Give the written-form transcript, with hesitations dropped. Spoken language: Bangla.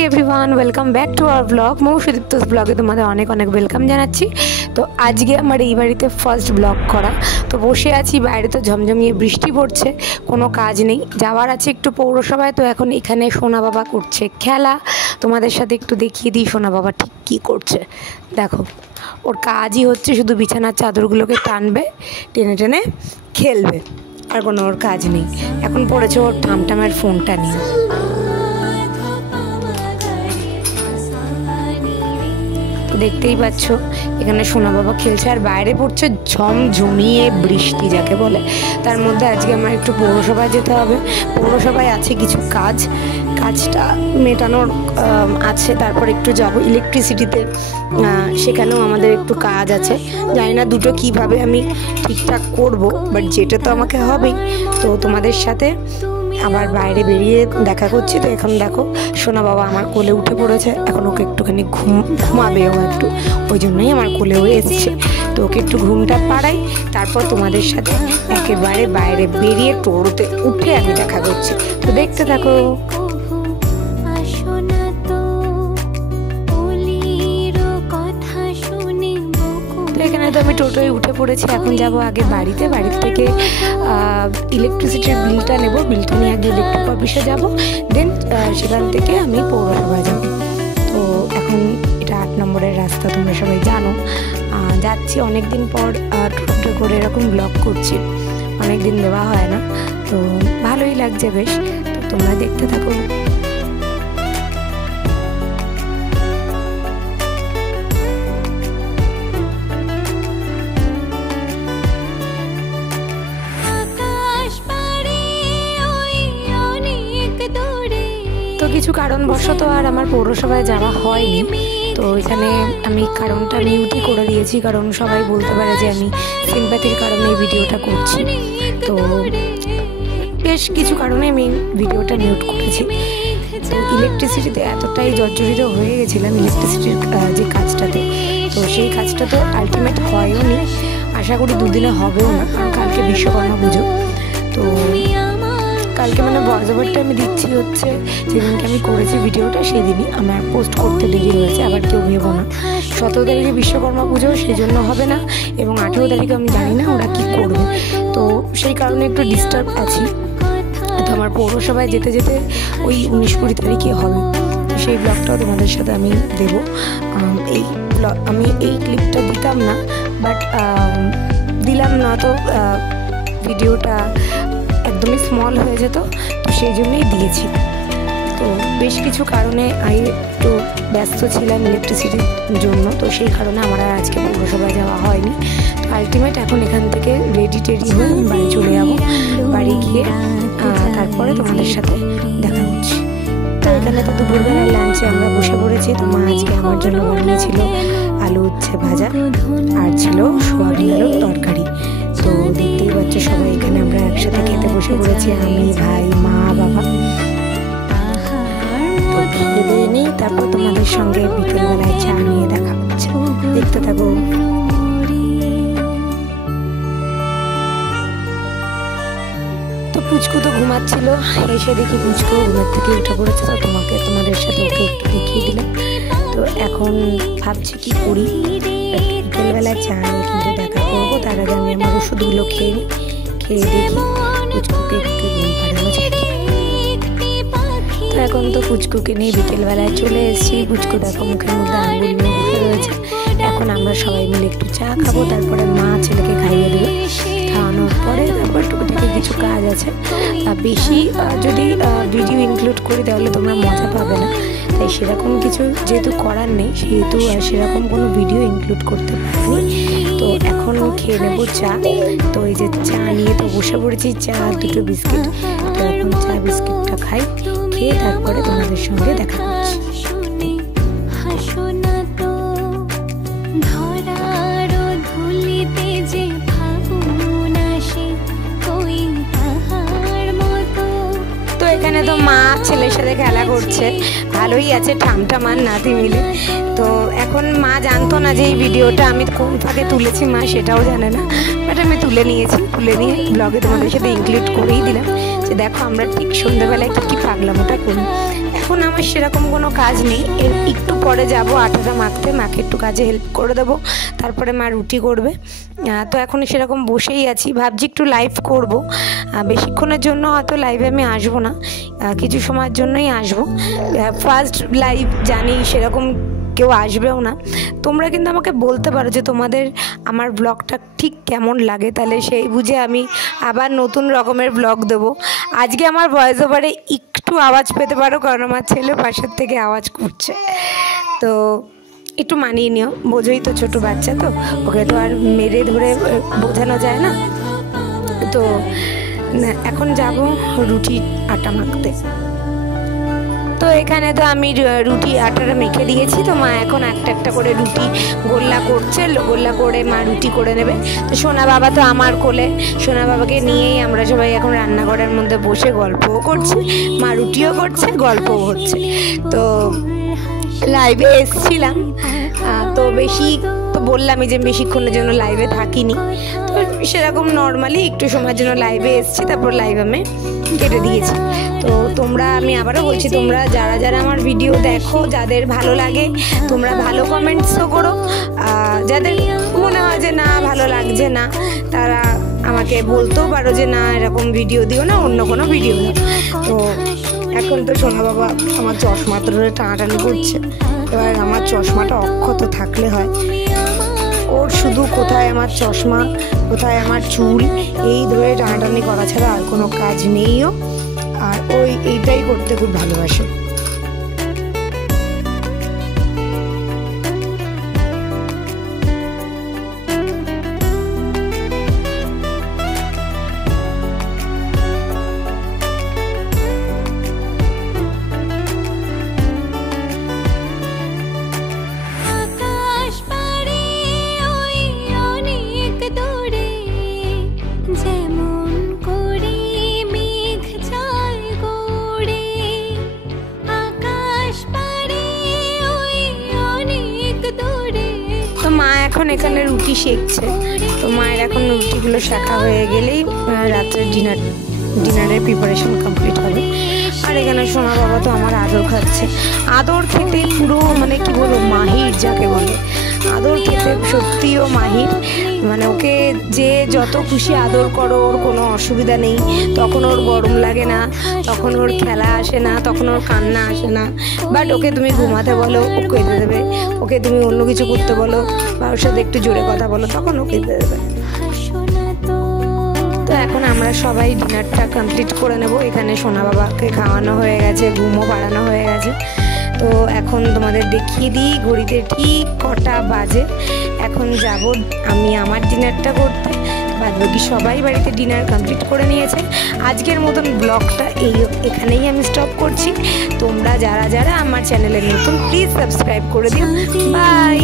High everyone welcome back to our blog Mou Sudipta's ब्लगे तुम्हारे अनेक अनेक वेलकम जानाচ্ছি। तो आज के हमारे এই বাড়িতে ফার্স্ট ব্লগ করা। তো বসে আছি বাইরে, তো ঝমঝমিয়ে বৃষ্টি পড়ছে, কোনো কাজ নেই, যাওয়ার আছে একটু পৌরসভায়। তো এখন এখানে সোনা বাবা করছে খেলা, তোমাদের সাথে একটু দেখিয়ে দিই সোনা বাবা ঠিক কী করছে। দেখো ওর কাজই হচ্ছে শুধু বিছানার চাদরগুলোকে টানবে, টেনে টেনে খেলবে, আর কোনো ওর কাজ নেই। এখন পড়েছে ওর ঠামঠামের ফোনটা নিয়ে। দেখতেই পাচ্ছ এখানে সোনা বাবা খেলছে, আর বাইরে পড়ছে ঝমঝমিয়ে বৃষ্টি যাকে বলে। তার মধ্যে আজকে আমার একটু পৌরসভায় যেতে হবে। পৌরসভায় আছে কিছু কাজটা মেটানোর আছে, তারপর একটু যাব ইলেকট্রিসিটিতে, সেখানেও আমাদের একটু কাজ আছে। জানি না দুটো কিভাবে আমি ঠিকঠাক করব, বাট যেটা তো আমাকে হবেই। তো তোমাদের সাথে আবার বাইরে বেরিয়ে দেখা করছি। তো এখন দেখো সোনা বাবা আমার কোলে উঠে পড়েছে, এখন ওকে একটুখানি ঘুমাবে ও একটু, ওই জন্যই আমার কোলেও এসছে। তো ওকে একটু ঘুমটা পাড়াই, তারপর তোমাদের সাথে একেবারে বাইরে বেরিয়ে টোটোতে উঠে আমি দেখা করছি। তো দেখতে থাকো। এখানে তো আমি টোটোয় উঠে পড়েছি, এখন যাব আগে বাড়ি থেকে ইলেকট্রিসিটির বিলটা নেব। বিলটা নিয়ে আগে ইলেকট্রিক অফিসে যাব, দেন সেখান থেকে আমি পৌরসভায় যাব। তো এখন এটা 8 নম্বরের রাস্তা, তোমরা সবাই জানো। যাচ্ছি অনেক দিন পর টোটো করে এরকম ব্লগ করছি, অনেক দিন দেওয়া হয় না, তো ভালোই লাগছে বেশ। তো তোমরা দেখতে থাকো। তো কিছু কারণবশত আর আমার পৌরসভায় যাওয়া হয়নি। তো এখানে আমি কারণটা মিউটই করে দিয়েছি, কারণ সবাই বলতে পারে যে আমি সিম্প্যাথির কারণে এই ভিডিওটা করছি। তো বেশ কিছু কারণে আমি ভিডিওটা মিউট করেছি। তো ইলেকট্রিসিটিতে এতটাই জর্জরিত হয়ে গেছিলাম ইলেকট্রিসিটির যে কাজটাতে, তো সেই কাজটা তো আলটিমেট হয়ও নি, আশা করি দুদিনে হবেও না, কারণ কালকে বিশ্বকর্মা পুজো। তো কালকে মানে ভয়েস ওভারটা আমি দিচ্ছি হচ্ছে যেদিনকে আমি করেছি ভিডিওটা, সেই দিনই আমার পোস্ট করতে দেরি হয়েছে। আবার কেউ ভেবো না 17 তারিখে বিশ্বকর্মা পুজো, সেই জন্য হবে না, এবং 18 তারিখে আমি জানি না ওরা কী করবে। তো সেই কারণে একটু ডিস্টার্ব আছি। তো আমার পৌরসভায় যেতে যেতে ওই 19-20 তারিখে হবে। সেই ব্লগটাও তোমাদের সাথে আমি দেবো। আমি এই ক্লিপটা দিতাম না, বাট দিলাম না তো ভিডিওটা একদমই স্মল হয়ে যেত, তো সেই জন্যই দিয়েছি। তো বেশ কিছু কারণে আমি একটু ব্যস্ত ছিলাম ইলেকট্রিসিটির জন্য, তো সেই কারণে আমার আর আজকে পৌরসভায় যাওয়া হয়নি। তো আলটিমেট এখন এখান থেকে রেডি হয়ে বাড়ি চলে যাবো। বাড়ি গিয়ে তারপরে তোমাদের সাথে দেখা হচ্ছে। তো এখানে তো দুপুরবেলার লাঞ্চে আমরা বসে পড়েছি। তো মা আজকে আমার জন্য বানিয়েছিল আলু উচ্ছে ভাজা, আর ছিল সোয়াবিন আলুর তরকারি। তো দেখতেই পাচ্ছ সবাই এখানে আমরা একসাথে খেতে বসে পড়েছি, আমি, ভাই, মা, বাবা। তো খেয়ে দিয়ে নেই, তারপর তোমাদের সঙ্গে বিকেলবেলায় চা নিয়ে দেখা হচ্ছে, দেখতে থাকো। তো পুচকু তো ঘুমাচ্ছিল, এসে দেখি পুচকু ঘুমের থেকে উঠে পড়েছে। তো তোমাদের সাথে ওকে একটু দেখিয়ে দিলাম। তো এখন ভাবছি কি করি, বিকেলবেলায় চা নিয়ে কিন্তু দেখা করবো। তার আগে আমি আমার ওষুধগুলো খেয়ে দেখি পুচকুকে একটু ঘুম পাড়ানো যায়। তো এখন তো পুচকুকে নিয়ে বিকেলবেলায় চলে এসেছি। পুচকু দেখো মুখের মধ্যে আঙুল নিয়ে বসে রয়েছে। এখন আমরা সবাই মিলে একটু চা খাবো, তারপরে মা ছেলেকে খাইয়ে দেবে। খাওয়ানোর পরে তারপর টুকিটাকি কিছু কাজ আছে। বেশি যদি ভিডিও ইনক্লুড করি তাহলে তোমরা মজা পাবে না, তাই সেরকম কিছু যেহেতু করার নেই, সেহেতু সেরকম কোনো ভিডিও ইনক্লুড করতে পারিনি। তো এখন খেয়ে নেবো চা। তো এই যে চা নিয়ে তো বসে পড়েছি, চা আর দুটো বিস্কিট। তো এখন চা বিস্কিটটা খাই, খেয়ে তারপরে তোমাদের সঙ্গে দেখা করছি। এখানে তো মা ছেলের সাথে খেলা করছে, ভালোই আছে ঠামঠামান নাতি মিলে। তো এখন মা জানতো না যে এই ভিডিওটা আমি কোন ফাঁকে তুলেছি, মা সেটাও জানে না, বাট আমি তুলে নিয়ে ব্লগে তোমাদের সাথে ইনক্লুড করেই দিলাম যে দেখো আমরা ঠিক সন্ধ্যাবেলায় কী পাগলামোটা করি। এখন আমার সেরকম কোনো কাজ নেই, একটু পরে যাব আটাটা মাখতে, মাকে একটু কাজে হেল্প করে দেবো, তারপরে মা রুটি করবে। তো এখন সেরকম বসেই আছি, ভাবছি একটু লাইভ করব, বেশিক্ষণের জন্য হয়তো লাইভে আমি আসবো না, কিছু সময়ের জন্যই আসবো। ফার্স্ট লাইভ জানি সেরকম কেউ আসবেও না। তোমরা কিন্তু আমাকে বলতে পারো যে তোমাদের আমার ব্লগটা ঠিক কেমন লাগে, তাহলে সেই বুঝে আমি আবার নতুন রকমের ব্লগ দেবো। আজকে আমার ভয়েস ওভারে একটু আওয়াজ পেতে পারো, কারণ আমার ছেলে পাশের থেকে আওয়াজ করছে, তো একটু মানিয়ে নিও, বোঝোই তো ছোটো বাচ্চা, তো ওকে তো আর মেরে ধরে বোঝানো যায় না। তো এখন যাব রুটি আটা মাখতে। তো এখানে তো আমি রুটি আটাটা মেখে দিয়েছি, তো মা এখন একটা একটা করে রুটি গোল্লা করছে, গোল্লা করে মা রুটি করে নেবে। তো সোনা বাবা তো আমার কোলে, সোনা বাবাকে নিয়েই আমরা সবাই এখন রান্নাঘরের মধ্যে বসে গল্পও করছি, মা রুটিও করছে, গল্পও হচ্ছে। তো লাইভে এসছিলাম, তো বেশি তো বললামই যে বেশিক্ষণের জন্য লাইভে থাকিনি, তো সেরকম নর্মালি একটু সময়ের জন্য লাইভে এসছি, তারপর লাইভ আমি কেটে দিয়েছি। তো তোমরা, আমি আবারও বলছি, তোমরা যারা যারা আমার ভিডিও দেখো, যাদের ভালো লাগে তোমরা ভালো কমেন্টসও করো, যাদের মনে হয় যে না ভালো লাগছে না তারা আমাকে বলতেও পারো যে না এরকম ভিডিও দিও না, অন্য কোনো ভিডিও দাও। তো এখন তো সোনা বাবা আমার চশমা ধরে টানাটানি করছে, এবার আমার চশমাটা অক্ষত থাকলে হয়, ওর শুধু কোথায় আমার চশমা কোথায় আমার চুল এই ধরে টানাটানি করা ছাড়া আর কোনো কাজ নেইও, আর ওই এইটাই করতে খুব ভালোবাসে। মা এখন এখানে রুটি সেঁকছে, তো মায়ের এখন রুটিগুলো শেখা হয়ে গেলেই রাত্রের ডিনারের প্রিপারেশন কমপ্লিট হবে। আর এখানে সোনা বাবা তো আমার আদর খাচ্ছে, আদর খেতে পুরো মানে কি বলবো মাহির, যাকে বলে আদর খেতে সত্যিও মাহির, মানে ওকে যে যত খুশি আদর করো ওর কোনো অসুবিধা নেই, তখন ওর গরম লাগে না, তখন ওর খেলা আসে না, তখন ওর কান্না আসে না। বাট ওকে তুমি ঘুমাতে বলো ও কেঁদে দেবে, ওকে তুমি অন্য কিছু করতে বলো বা ওর সাথে একটু জোরে কথা বলো তখন ও কেঁদে দেবে। তো এখন আমরা সবাই ডিনারটা কমপ্লিট করে নেব। এখানে সোনা বাবাকে খাওয়ানো হয়ে গেছে, ঘুমও পাড়ানো হয়ে গেছে। তো এখন তোমাদের দেখিয়ে দিই ঘড়িতে ঠিক কটা বাজে। এখন যাব আমি আমার ডিনারটা করতে, বাদবাকি সবাই বাড়িতে ডিনার কমপ্লিট করে নিয়েছে। আজকের মতন ব্লগটা এখানেই আমি স্টপ করছি। তোমরা যারা যারা আমার চ্যানেলে নতুন প্লিজ সাবস্ক্রাইব করে দিও। বাই।